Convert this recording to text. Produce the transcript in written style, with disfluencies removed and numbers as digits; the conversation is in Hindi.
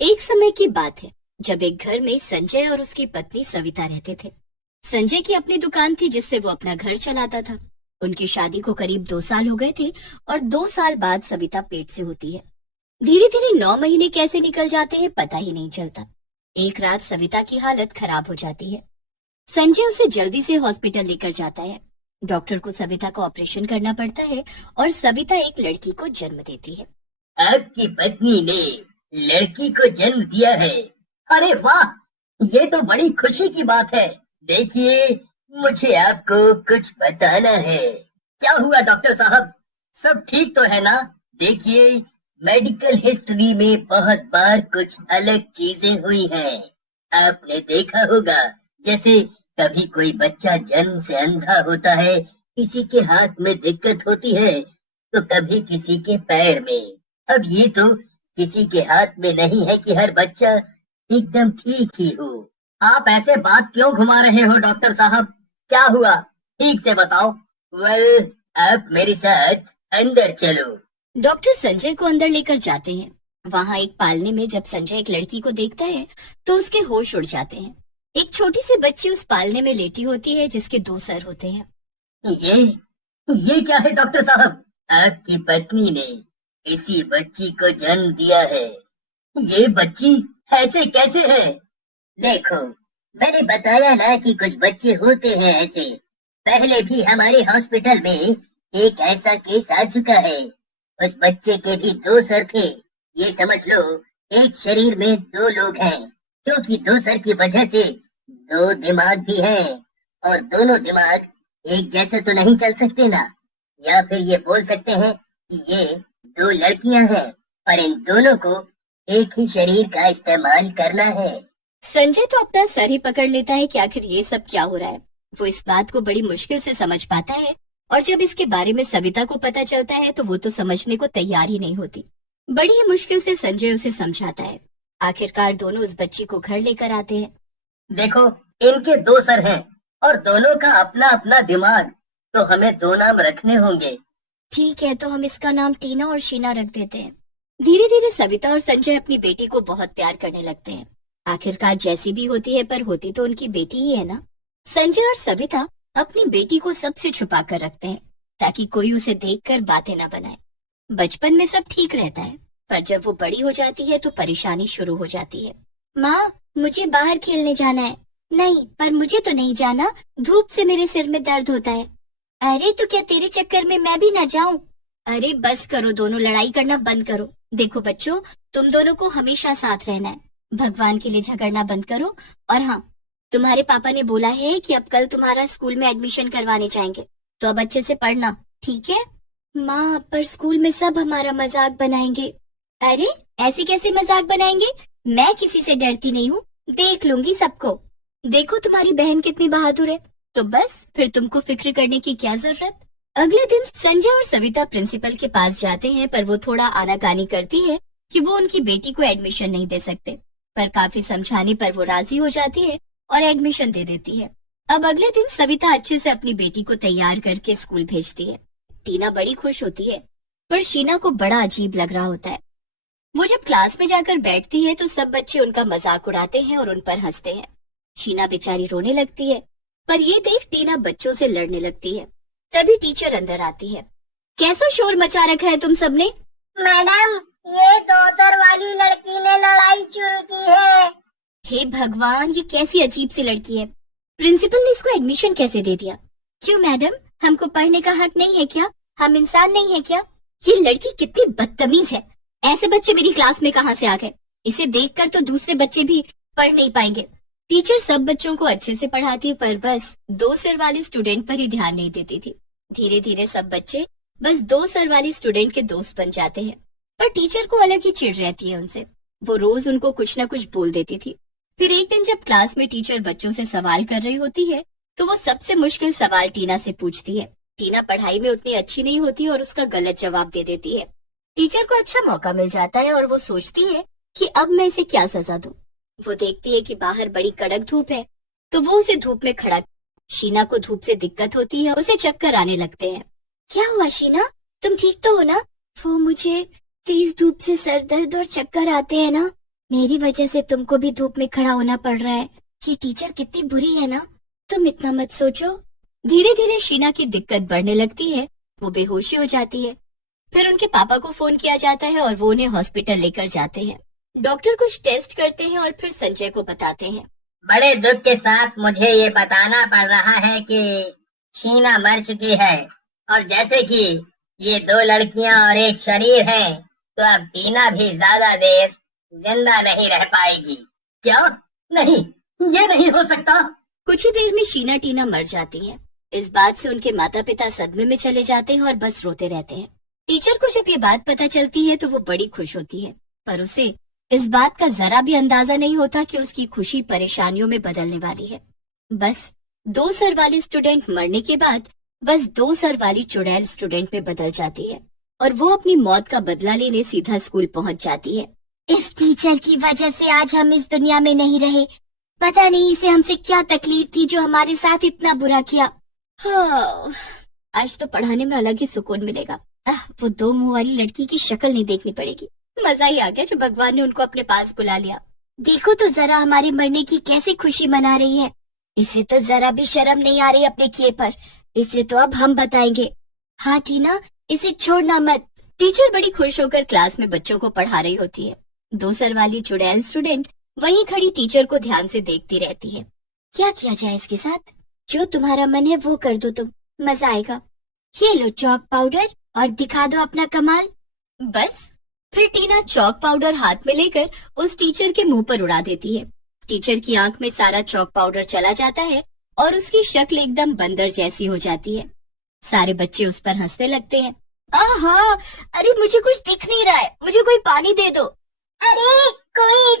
एक समय की बात है जब एक घर में संजय और उसकी पत्नी सविता रहते थे। संजय की अपनी दुकान थी जिससे वो अपना घर चलाता था। उनकी शादी को करीब 2 साल हो गए थे और 2 साल बाद सविता पेट से होती है। धीरे धीरे 9 महीने कैसे निकल जाते हैं पता ही नहीं चलता। एक रात सविता की हालत खराब हो जाती है। संजय उसे जल्दी से हॉस्पिटल लेकर जाता है। डॉक्टर को सविता का ऑपरेशन करना पड़ता है और सविता एक लड़की को जन्म देती है। आपकी पत्नी ने लड़की को जन्म दिया है। अरे वाह, ये तो बड़ी खुशी की बात है। देखिए, मुझे आपको कुछ बताना है। क्या हुआ डॉक्टर साहब, सब ठीक तो है ना? देखिए, मेडिकल हिस्ट्री में बहुत बार कुछ अलग चीजें हुई हैं। आपने देखा होगा, जैसे कभी कोई बच्चा जन्म से अंधा होता है, किसी के हाथ में दिक्कत होती है, तो कभी किसी के पैर में। अब ये तो किसी के हाथ में नहीं है कि हर बच्चा एकदम ठीक ही हो। आप ऐसे बात क्यों घुमा रहे हो डॉक्टर साहब? क्या हुआ, ठीक से बताओ। वेल, आप मेरे साथ अंदर चलो। डॉक्टर संजय को अंदर लेकर जाते हैं। वहाँ एक पालने में जब संजय एक लड़की को देखता है तो उसके होश उड़ जाते हैं। एक छोटी सी बच्ची उस पालने में लेटी होती है जिसके 2 सर होते हैं। ये क्या है डॉक्टर साहब? आपकी पत्नी ने इसी बच्ची को जन्म दिया है। ये बच्ची ऐसे कैसे है? देखो, मैंने बताया ना कि कुछ बच्चे होते हैं ऐसे। पहले भी हमारे हॉस्पिटल में एक ऐसा केस आ चुका है। उस बच्चे के भी 2 सर थे। ये समझ लो, एक शरीर में 2 लोग हैं, क्योंकि 2 सर की वजह से 2 दिमाग भी हैं, और दोनों दिमाग एक जैसे तो नहीं चल सकते ना। या फिर ये बोल सकते हैं कि ये 2 लड़कियां हैं, पर इन दोनों को एक ही शरीर का इस्तेमाल करना है। संजय तो अपना सर ही पकड़ लेता है कि आखिर ये सब क्या हो रहा है। वो इस बात को बड़ी मुश्किल से समझ पाता है, और जब इसके बारे में सविता को पता चलता है तो वो तो समझने को तैयार ही नहीं होती। बड़ी ही मुश्किल से संजय उसे समझाता है। आखिरकार दोनों उस बच्ची को घर लेकर आते हैं। देखो, इनके 2 सर हैं और दोनों का अपना अपना दिमाग, तो हमें 2 नाम रखने होंगे। ठीक है, तो हम इसका नाम टीना और शीना रख देते हैं। धीरे धीरे सविता और संजय अपनी बेटी को बहुत प्यार करने लगते हैं। आखिरकार जैसी भी होती है, पर होती तो उनकी बेटी ही है ना। संजय और सविता अपनी बेटी को सबसे छुपा कर रखते हैं ताकि कोई उसे देखकर बातें न बनाए। बचपन में सब ठीक रहता है, पर जब वो बड़ी हो जाती है तो परेशानी शुरू हो जाती है। माँ, मुझे बाहर खेलने जाना है। नहीं, पर मुझे तो नहीं जाना, धूप से मेरे सिर में दर्द होता है। अरे तो क्या तेरे चक्कर में मैं भी ना जाऊं? अरे बस करो, दोनों लड़ाई करना बंद करो। देखो बच्चों, तुम दोनों को हमेशा साथ रहना है। भगवान के लिए झगड़ना बंद करो। और हाँ, तुम्हारे पापा ने बोला है कि अब कल तुम्हारा स्कूल में एडमिशन करवाने जाएंगे, तो अब अच्छे से पढ़ना, ठीक है? माँ, पर स्कूल में सब हमारा मजाक बनाएंगे। अरे ऐसे कैसे मजाक बनाएंगे? मैं किसी से डरती नहीं हूँ, देख लूंगी सबको। देखो तुम्हारी बहन कितनी बहादुर है, तो बस फिर तुमको फिक्र करने की क्या जरूरत। अगले दिन संजय और सविता प्रिंसिपल के पास जाते हैं, पर वो थोड़ा आनाकानी करती है कि वो उनकी बेटी को एडमिशन नहीं दे सकते, पर काफी समझाने पर वो राजी हो जाती है और एडमिशन दे देती है। अब अगले दिन सविता अच्छे से अपनी बेटी को तैयार करके स्कूल भेजती है। टीना बड़ी खुश होती है, पर शीना को बड़ा अजीब लग रहा होता है। वो जब क्लास में जाकर बैठती है तो सब बच्चे उनका मजाक उड़ाते हैं और उन पर हंसते हैं। शीना बेचारी रोने लगती है, पर ये देख टीना बच्चों से लड़ने लगती है। तभी टीचर अंदर आती है। कैसा शोर मचा रखा है तुम सबने? मैडम, ये 2 सर वाली लड़की ने लड़ाई शुरू की है। हे भगवान, ये कैसी अजीब सी लड़की है। प्रिंसिपल ने इसको एडमिशन कैसे दे दिया? क्यों मैडम, हमको पढ़ने का हक नहीं है क्या? हम इंसान नहीं है क्या? ये लड़की कितनी बदतमीज है। ऐसे बच्चे मेरी क्लास में कहाँ से आ गए? इसे देखकर तो दूसरे बच्चे भी पढ़ नहीं पाएंगे। टीचर सब बच्चों को अच्छे से पढ़ाती, पर बस 2 सर वाले स्टूडेंट पर ही ध्यान नहीं देती थी। धीरे धीरे सब बच्चे बस 2 सर वाली स्टूडेंट के दोस्त बन जाते हैं, पर टीचर को अलग ही चिढ़ रहती है उनसे। वो रोज उनको कुछ न कुछ बोल देती थी। फिर एक दिन जब क्लास में टीचर बच्चों से सवाल कर रही होती है, तो वो सबसे मुश्किल सवाल टीना से पूछती है। टीना पढ़ाई में उतनी अच्छी नहीं होती और उसका गलत जवाब दे देती है। टीचर को अच्छा मौका मिल जाता है और वो सोचती है कि अब मैं इसे क्या सजा दूं। वो देखती है कि बाहर बड़ी कड़क धूप है, तो वो उसे धूप में खड़ा। शीना को धूप से दिक्कत होती है, उसे चक्कर आने लगते हैं। क्या हुआ शीना, तुम ठीक तो हो ना? वो मुझे तेज धूप से सर दर्द और चक्कर आते हैं ना। मेरी वजह से तुमको भी धूप में खड़ा होना पड़ रहा है। ये टीचर कितनी बुरी है ना, तुम इतना मत सोचो। धीरे धीरे शीना की दिक्कत बढ़ने लगती है, वो बेहोशी हो जाती है। फिर उनके पापा को फोन किया जाता है और वो उन्हें हॉस्पिटल लेकर जाते हैं। डॉक्टर कुछ टेस्ट करते हैं और फिर संजय को बताते हैं। बड़े दुख के साथ मुझे ये बताना पड़ रहा है कि शीना मर चुकी है, और जैसे कि ये 2 लड़कियां और एक शरीर है, तो अब टीना भी ज्यादा देर जिंदा नहीं रह पाएगी। क्या? नहीं, ये नहीं हो सकता। कुछ ही देर में शीना टीना मर जाती है। इस बात से उनके माता पिता सदमे में चले जाते हैं और बस रोते रहते हैं। टीचर को जब ये बात पता चलती है तो वो बड़ी खुश होती है, पर उसे इस बात का जरा भी अंदाजा नहीं होता कि उसकी खुशी परेशानियों में बदलने वाली है। बस 2 सर वाली स्टूडेंट मरने के बाद बस 2 सर वाली चुड़ैल स्टूडेंट में बदल जाती है और वो अपनी मौत का बदला लेने सीधा स्कूल पहुंच जाती है। इस टीचर की वजह से आज हम इस दुनिया में नहीं रहे। पता नहीं इसे हमसे क्या तकलीफ थी जो हमारे साथ इतना बुरा किया। हाँ, आज तो पढ़ाने में अलग ही सुकून मिलेगा। वो 2 मुंह वाली लड़की की शक्ल नहीं देखनी पड़ेगी। मजा ही आ गया जो भगवान ने उनको अपने पास बुला लिया। देखो तो जरा हमारे मरने की कैसी खुशी मना रही है। इसे तो जरा भी शर्म नहीं आ रही अपने किए पर। इसे तो अब हम बताएंगे। हाँ टीना, इसे छोड़ना मत। टीचर बड़ी खुश होकर क्लास में बच्चों को पढ़ा रही होती है। 2 सर वाली चुड़ैल स्टूडेंट वहीं खड़ी टीचर को ध्यान से देखती रहती है। क्या किया जाए इसके साथ? जो तुम्हारा मन है वो कर दो तुम, मजा आएगा। ये लो चॉक पाउडर और दिखा दो अपना कमाल। बस फिर टीना चॉक पाउडर हाथ में लेकर उस टीचर के मुंह पर उड़ा देती है। टीचर की आंख में सारा चॉक पाउडर चला जाता है और उसकी शक्ल एकदम बंदर जैसी हो जाती है। सारे बच्चे उस पर हंसने लगते हैं। आहा, अरे मुझे कुछ दिख नहीं रहा है, मुझे कोई पानी दे दो। अरे कोई